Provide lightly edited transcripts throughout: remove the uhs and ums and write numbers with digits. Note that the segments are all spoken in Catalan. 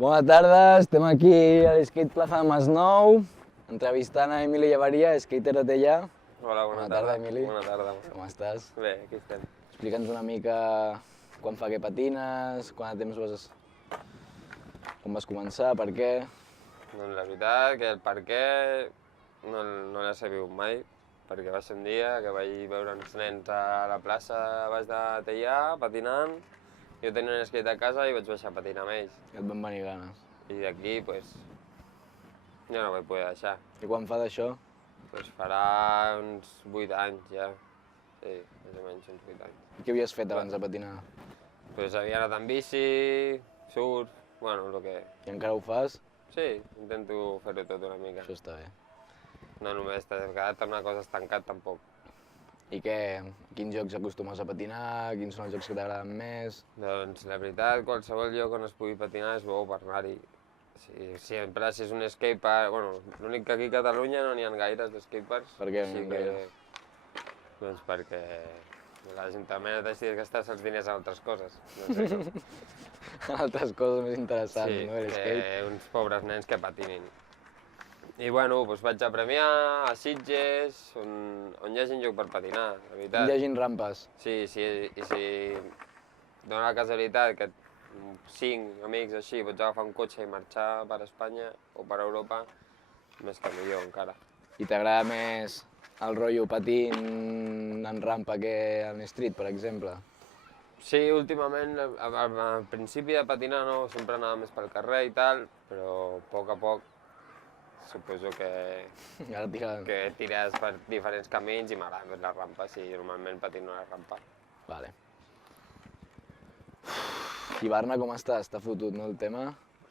Bona tarda, estem aquí a l'Skate Plaza de Masnou, entrevistant a Emili Llevaria, skater de Tellà. Hola, bona tarda, Emili. Bona tarda. Com estàs? Bé, aquí estem. Explica'ns una mica quan fa que patines, quant de temps vas... com vas començar, per què... Doncs la veritat que el per què no l'he sabut mai, perquè va ser un dia que vaig veure uns nens a la plaça baix de Teià patinant. Jo tenia un skate a casa i vaig baixar a patinar amb ells. Et van venir ganes. I d'aquí, pues, ja no vaig poder deixar. I quan fa d'això? Pues farà uns 8 anys ja. Sí, més o menys uns 8 anys. Què havies fet abans de patinar? Pues havia anat amb bici, surf, bueno, el que... I encara ho fas? Sí, intento fer-ho tot una mica. Això està bé. No només t'has quedat en una cosa estancat, tampoc. I què, quins jocs acostumes a patinar, quins són els jocs que t'agraden més? Doncs la veritat, qualsevol lloc on es pugui patinar és bo per anar-hi. Sempre si és un skatepark... Bueno, l'únic que aquí a Catalunya no n'hi ha gaires de skateparks. Per què no n'hi ha gaires? Doncs perquè l'Ajuntament ha decidit gastar-se els diners en altres coses. No sé com. Altres coses més interessants, Sí, no? L'skate. uns pobres nens que patinin. I bueno, doncs vaig a Premià, a Sitges, on hi hagi un lloc per patinar, la veritat. Hi hagin rampes. Sí, i si dona la casualitat que 5 amics així pots agafar un cotxe i marxar per Espanya o per Europa, més que millor encara. I t'agrada més el rotllo patint en rampa que en street, per exemple? Sí, últimament, al principi de patinar no, sempre anava més pel carrer i tal, però a poc suposo que tires per diferents camins i m'agrada més la rampa, sí, normalment patino a la rampa. Vale. I Barna com està? Està fotut, no, el tema?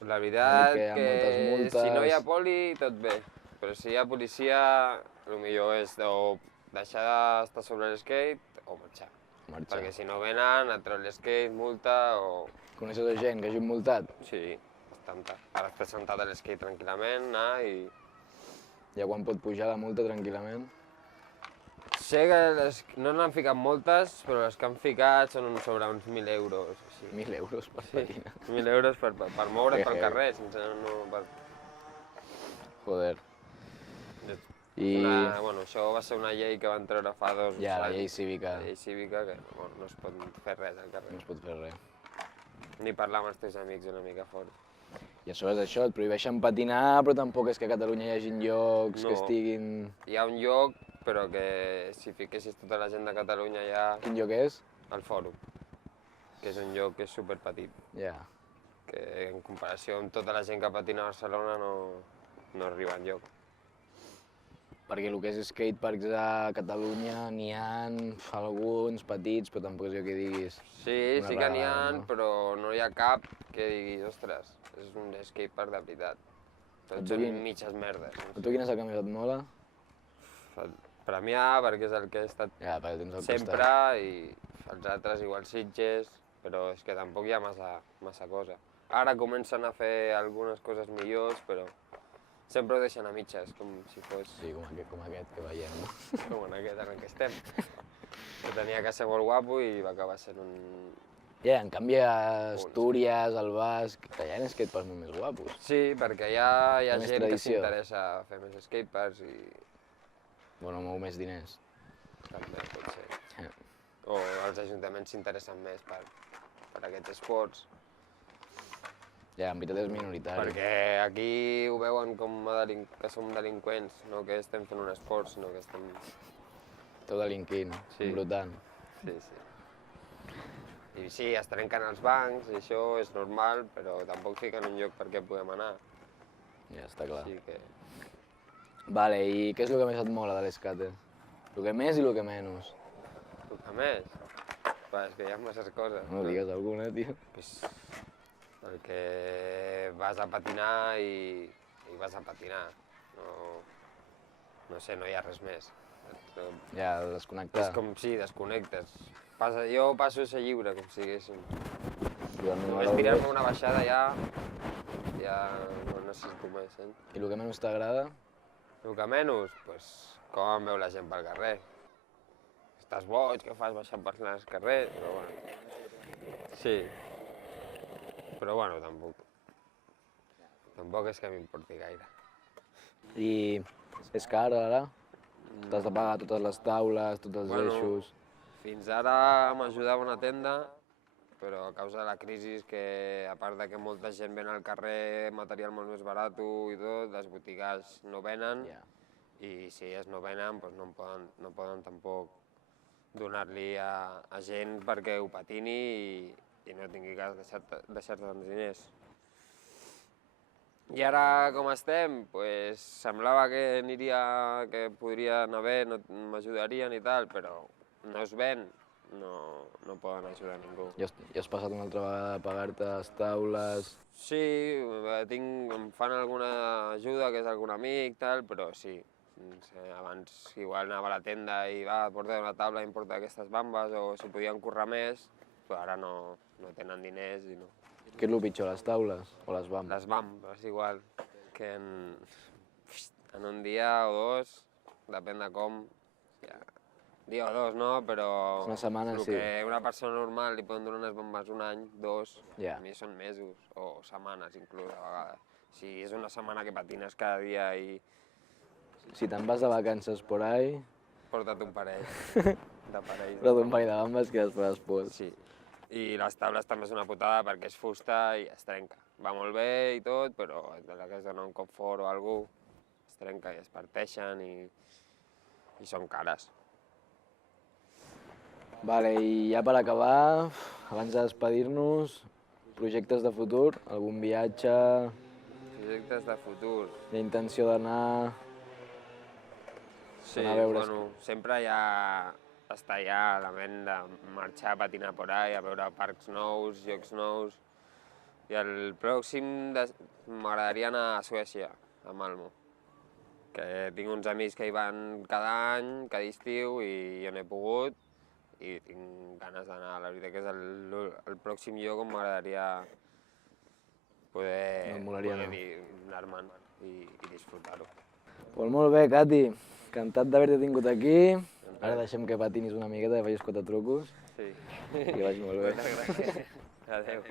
La veritat Perquè hi ha moltes que multes. si no hi ha poli, tot bé, però si hi ha policia, el millor és o deixar d'estar sobre l'skate o marxar. Perquè si no venen, et treu l'skate, multa o... Coneixes gent que hagi multat? Sí, bastanta. Ara estàs sentat a l'skate tranquil·lament, anar i... Ja quan pot pujar la multa tranquil·lament? Sé que no n'han ficat moltes, però les que han ficat són sobre uns 1.000 euros. Així. 1.000 euros per patinar. 1.000 euros per moure't pel carrer, sense no... Joder. Bueno, això va ser una llei que van treure fa 2 anys. Ja, la llei cívica. La llei cívica, que bueno, no es pot fer res al carrer. No es pot fer res. Ni parlar amb els teus amics una mica fort. I a sobre d'això, et prohibeixen patinar, però tampoc és que a Catalunya hi hagin llocs que estiguin... Hi ha un lloc, però que si fiquessis tota la gent de Catalunya ja... Quin lloc és? El Fòrum, que és un lloc que és superpetit. Ja. Que en comparació amb tota la gent que patina a Barcelona no arriba enlloc. Perquè el que és skateparks a Catalunya n'hi ha alguns petits, però tampoc és jo que diguis... Sí que n'hi ha, però no hi ha cap que diguis, ostres, és un skatepark de veritat. Tots són mitges merdes. A tu quin és el que més et mola? Premià, perquè és el que he estat sempre, i els altres igual Sitges, però és que tampoc hi ha massa cosa. Ara comencen a fer algunes coses millors, però sempre ho deixen a mitges, com si fos... Sí, com aquest que veiem, no? Com en aquest en què estem. Que tenia que ser molt guapo i va acabar sent un... Ja, en canvi a Astúries, al Basc, allà hi ha skateparks molt més guapos. Sí, perquè hi ha gent que s'interessa a fer més skateparks i... Bueno, mou més diners. També pot ser. O els ajuntaments s'interessen més per aquests esports. Ja, en veritat és minoritari. Perquè aquí ho veuen com que som delinqüents, no que estem fent un esport, sinó que estem... Tot delinquint, embrutant. Sí. I sí, es trenquen els bancs, i això és normal, però tampoc fiquen un lloc perquè podem anar. Ja, està clar. Així que... Vale, i què és el que més et mola de l'skate? El que més i el que menys? El que més? És que hi ha masses coses. No digues alguna, tio. Pues, el que vas a patinar i vas a patinar. No sé, no hi ha res més. Ja, desconnectar. És com si desconnectes. Jo passo a ser lliure, com si diguéssim. Només tirar-me una baixada ja no necessito més, eh? I el que menys t'agrada? El que menys? Pues, com em veu la gent pel carrer. Estàs boig, què fas baixant per el carrer? Però bueno, sí. Però bueno, tampoc. tampoc és que m'importi gaire. I és car ara? T'has de pagar totes les taules, tots els eixos... Fins ara m'ajudava una tenda, però a causa de la crisi, que a part de que molta gent ven al carrer material molt més barat i tot, les botigues no venen, i si elles no venen doncs no poden tampoc donar-li a gent perquè ho patini i no tingui que deixar-te tants diners. I ara com estem, doncs semblava que podria anar bé, m'ajudarien i tal, però no es ven, no poden ajudar ningú. I has passat una altra vegada a pagar-te les taules? Sí, em fan alguna ajuda, que és algun amic, tal, però sí. Abans igual anava a la tenda i porta una taula i em porta aquestes bambes, o si podien currar més, però ara no tenen diners i no. Què és el pitjor, les taules o les bambes? Les bambes, igual, que en un dia o dos, depèn de com, dia o dos no, però una setmana el sí. Que una persona normal li poden donar unes bambes un any, dos, a mi són mesos o setmanes inclús a vegades. Si és una setmana que patines cada dia i... Si te'n vas de vacances por ahí... Porta't un parell de parells. Porta't un parell de bambes que després es pot. Sí. I les taules també és una putada perquè és fusta i es trenca. Va molt bé i tot, però de la que es dona un cop fort o alguna cosa, es trenca i es parteixen i són cares. Vale, i ja per acabar, abans de despedir-nos, projectes de futur, algun viatge... Projectes de futur... Hi ha intenció d'anar... Sí, bueno, sempre està ja a la ment de marxar a patinar por ahí, a veure parcs nous, llocs nous... I el pròxim m'agradaria anar a Suècia, a Malmö, que tinc uns amics que hi van cada any, cada estiu, i jo no he pogut, i tinc ganes d'anar. La veritat que és el pròxim lloc on m'agradaria poder anar-me'n i disfrutar-ho. Pues molt bé, Cati. Encantat d'haver-te tingut aquí. Ara deixem que patinis una miqueta, que facis 4 trucos. Sí. I que vagi molt bé. Adéu.